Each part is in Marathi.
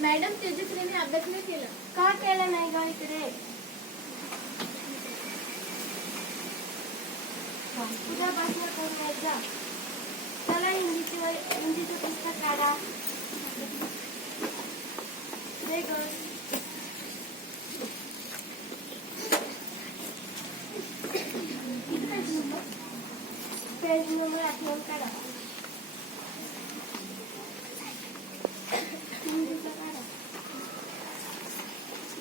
मॅडम तेजस्वीने अभ्यास नाही केला. का केला नाही ग इकडे? उद्यापासून करून येत चला हिंदीची हिंदीचं पुस्तक काढा. ग. पेज नंबर आठवून काढा हिंदीचं काढा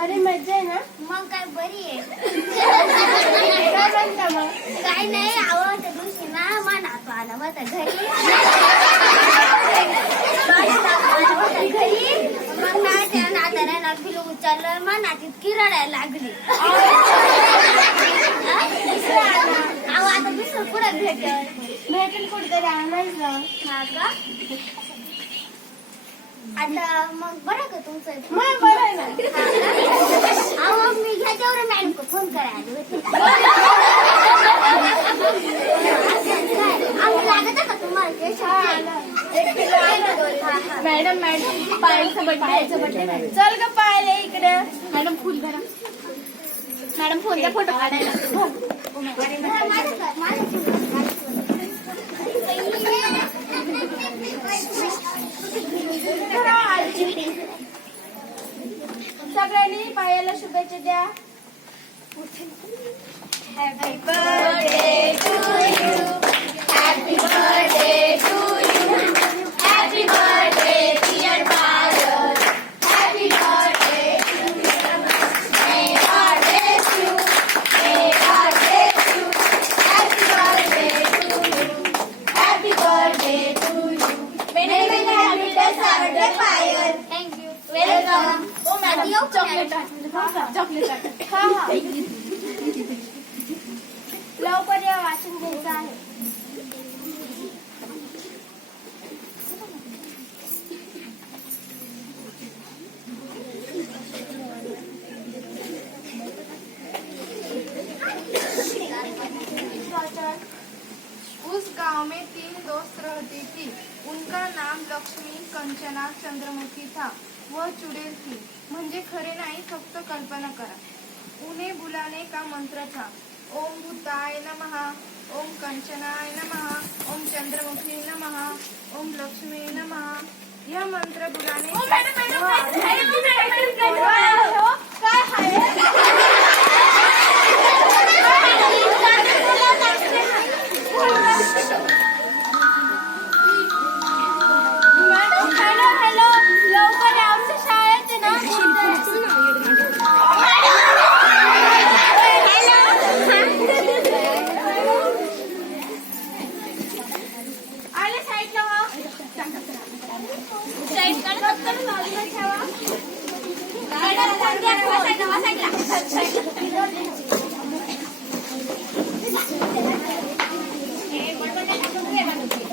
बरी मजा आहे ना? मग काय बरी आहे. काय म्हणता मग? काय नाही आवडत दिवशी ना मा नातू आला होता घरी. होता घरी? मग ना त्या ना पिलू उचललं मा नातीत की रडायला लागली. अहो आता दुसरं पुढे भेटल. भेटेल. कुठेतरी आणायचं. हा का? आता मग बरं का तुमचं? मग बरं आहे ना. अहो मी ह्याच्यावर मॅडम फोन करायला होते आम्ही लागत का तुम्हाला ते मॅडम मॅडम पायलचा बड्डे बड्डे चल ग पाहिले इकडे. मॅडम फुल भरा मॅडम फोनचा फोटो काढायला. चॉकलेट चॉकलेट उस गाँव में तीन दोस्त रहती थी। उनका नाम लक्ष्मी, कंचना, चंद्रमुखी था। वह चुड़ैल थी। म्हणजे खरे नाही फक्त कल्पना करा उन्हें बुलाने का मंत्र था ओम भूताय नमः ओम कंचनाय नमः ओम चंद्रमुखी नमः ओम लक्ष्मी नमः यह मंत्र बुलाने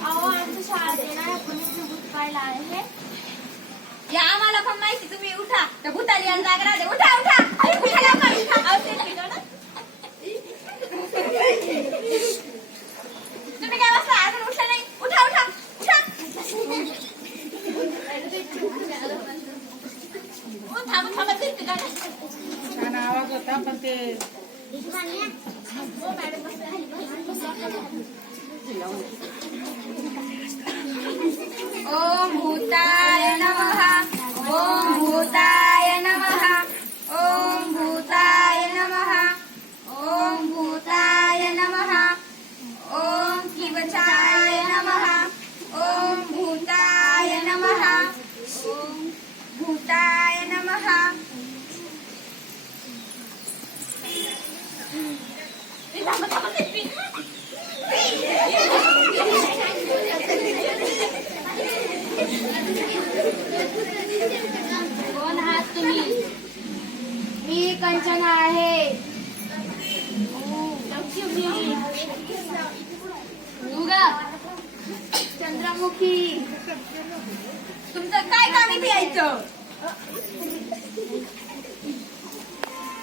अहो आमच्या शाळेत आहे ना कोणी भूत पाहिलं आहे पण माहिती तुम्ही उठा. त्या भूताली यायला जागा राहते उठा उठा. अरे, उठा लवकर, उठा. अहो. तुम्ही काय बसला? अजून उठला नाही? उठा उठा. उठा. थांबा. छान आवाज होता पण ते ओम भूताय नमः. ఓం భూతాయ నమ ఓం భూతాయ నమ ఓం భూతాయ నమ ఓం శివచాయ నమ ఓం భూతాయ నమ ఓం భూతాయ నమ Tama, tama, tama.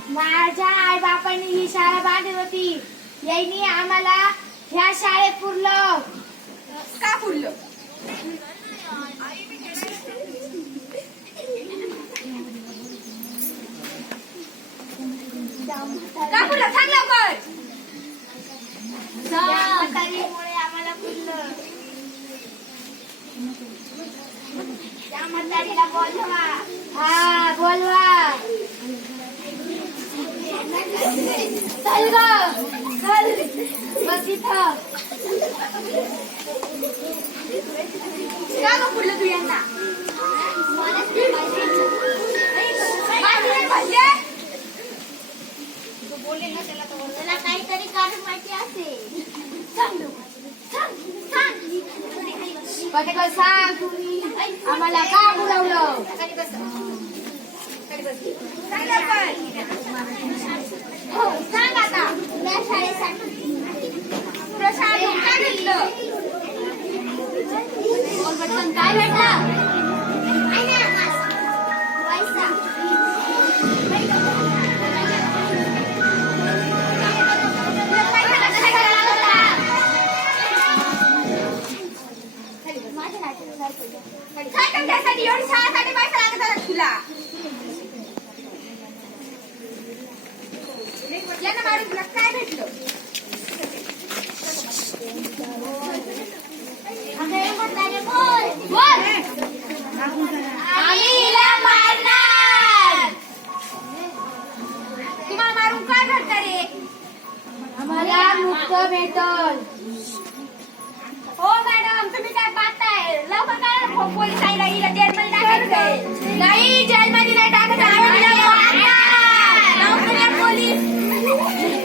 माझ्या आई बापांनी ही शाळा बांधली होती. यांनी आम्हाला ह्या शाळेत पुरलं. का फुडलं का फुडलं सांग लवकर. म्हातारीमुळे आम्हाला पुरलं. म्हातारीला बोलवा हा बोलवा चल ग चल बस इथं का ग फुडलं तू यांना माझी नाही भांडले? त्याला काहीतरी कारण माहिती असेल सांग. सांग, सांग. सांग आम्हाला का बोलवलं. हो सांग आता. या शाळेसाठी. शाळेत काय भेटलं काय भेटलं आम्हाला भेटल. हो मॅडम तुम्ही काय पाहताय? लवकर काय पोलीस आईला हिला जेलमध्ये टाकायचंय नाही जेलमध्ये नाही टाकायचं. पोलीस.